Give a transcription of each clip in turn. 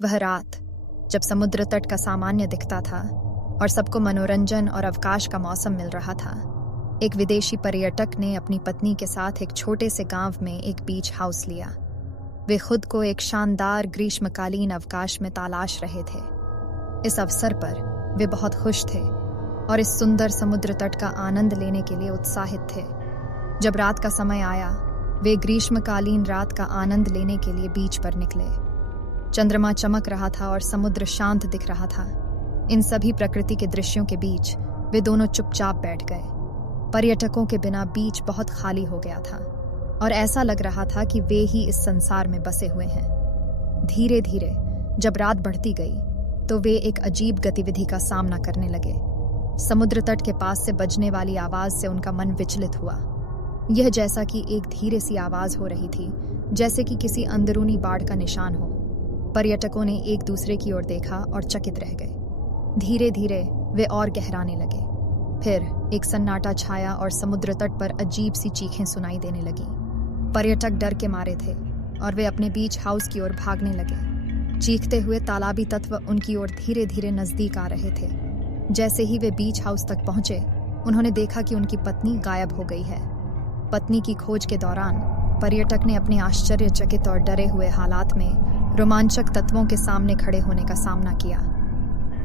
वह रात, जब समुद्र तट का सामान्य दिखता था और सबको मनोरंजन और अवकाश का मौसम मिल रहा था, एक विदेशी पर्यटक ने अपनी पत्नी के साथ एक छोटे से गांव में एक बीच हाउस लिया। वे खुद को एक शानदार ग्रीष्मकालीन अवकाश में तलाश रहे थे। इस अवसर पर वे बहुत खुश थे और इस सुंदर समुद्र तट का आनंद लेने के लिए उत्साहित थे। जब रात का समय आया, वे ग्रीष्मकालीन रात का आनंद लेने के लिए बीच पर निकले। चंद्रमा चमक रहा था और समुद्र शांत दिख रहा था। इन सभी प्रकृति के दृश्यों के बीच वे दोनों चुपचाप बैठ गए। पर्यटकों के बिना बीच बहुत खाली हो गया था और ऐसा लग रहा था कि वे ही इस संसार में बसे हुए हैं। धीरे धीरे जब रात बढ़ती गई तो वे एक अजीब गतिविधि का सामना करने लगे। समुद्र तट के पास से बजने वाली आवाज से उनका मन विचलित हुआ। यह जैसा कि एक धीरे सी आवाज हो रही थी, जैसे कि किसी अंदरूनी बाढ़ का निशान हो। पर्यटकों ने एक दूसरे की ओर देखा और चकित रह गए। धीरे धीरे वे और गहराने लगे। फिर एक सन्नाटा छाया और समुद्र तट पर अजीब सी चीखें सुनाई देने लगी। पर्यटक डर के मारे थे और वे अपने बीच हाउस की ओर भागने लगे। चीखते हुए तालाबी तत्व उनकी ओर धीरे धीरे नजदीक आ रहे थे। जैसे ही वे बीच हाउस तक पहुंचे, उन्होंने देखा कि उनकी पत्नी गायब हो गई है। पत्नी की खोज के दौरान पर्यटक ने अपने आश्चर्यचकित और डरे हुए हालात में रोमांचक तत्वों के सामने खड़े होने का सामना किया।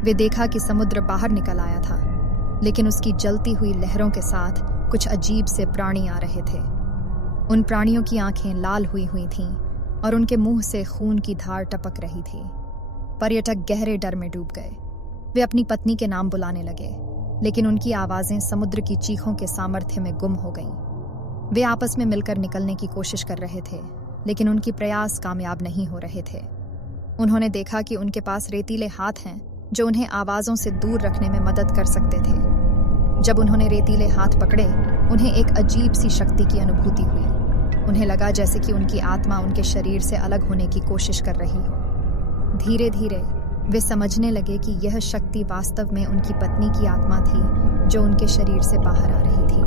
वे देखा कि समुद्र बाहर निकल आया था, लेकिन उसकी जलती हुई लहरों के साथ कुछ अजीब से प्राणी आ रहे थे। उन प्राणियों की आंखें लाल हुई थीं और उनके मुंह से खून की धार टपक रही थी। पर्यटक गहरे डर में डूब गए। वे अपनी पत्नी के नाम बुलाने लगे, लेकिन उनकी आवाजें समुद्र की चीखों के सामर्थ्य में गुम हो गईं। वे आपस में मिलकर निकलने की कोशिश कर रहे थे, लेकिन उनके प्रयास कामयाब नहीं हो रहे थे। उन्होंने देखा कि उनके पास रेतीले हाथ हैं जो उन्हें आवाजों से दूर रखने में मदद कर सकते थे। जब उन्होंने रेतीले हाथ पकड़े, उन्हें एक अजीब सी शक्ति की अनुभूति हुई। उन्हें लगा जैसे कि उनकी आत्मा उनके शरीर से अलग होने की कोशिश कर रही हो। धीरे धीरे वे समझने लगे कि यह शक्ति वास्तव में उनकी पत्नी की आत्मा थी जो उनके शरीर से बाहर आ रही थी।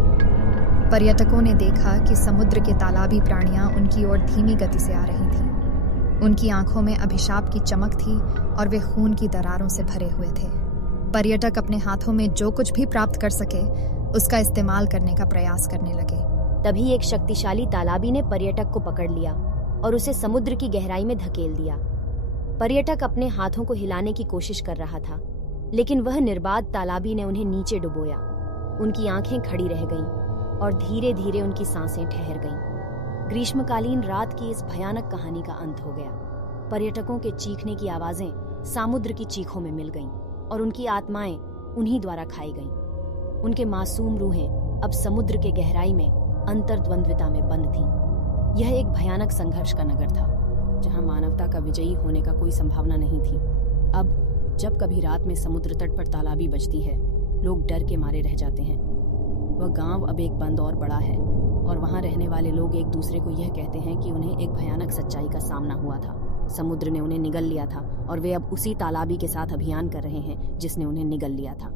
पर्यटकों ने देखा कि समुद्र के तालाबी प्राणियां उनकी ओर धीमी गति से आ रही थीं। उनकी आंखों में अभिशाप की चमक थी और वे खून की दरारों से भरे हुए थे। पर्यटक अपने हाथों में जो कुछ भी प्राप्त कर सके, उसका इस्तेमाल करने का प्रयास करने लगे। तभी एक शक्तिशाली तालाबी ने पर्यटक को पकड़ लिया और उसे समुद्र की गहराई में धकेल दिया। पर्यटक अपने हाथों को हिलाने की कोशिश कर रहा था, लेकिन वह निर्बाध तालाबी ने उन्हें नीचे डुबोया। उनकी आंखें खड़ी रह गईं और धीरे धीरे उनकी सांसें ठहर गईं। ग्रीष्मकालीन रात की इस भयानक कहानी का अंत हो गया। पर्यटकों के चीखने की आवाजें समुद्र की चीखों में मिल गईं और उनकी आत्माएं उन्हीं द्वारा खाई गईं। उनके मासूम रूहें अब समुद्र के गहराई में अंतर्द्वंद्विता में बंद थीं। यह एक भयानक संघर्ष का नगर था, जहां मानवता का विजयी होने का कोई संभावना नहीं थी। अब जब कभी रात में समुद्र तट पर तालाबी बजती है, लोग डर के मारे रह जाते हैं। वह गांव अब एक बंद और बड़ा है और वहां रहने वाले लोग एक दूसरे को यह कहते हैं कि उन्हें एक भयानक सच्चाई का सामना हुआ था। समुद्र ने उन्हें निगल लिया था और वे अब उसी तालाबी के साथ अभियान कर रहे हैं जिसने उन्हें निगल लिया था।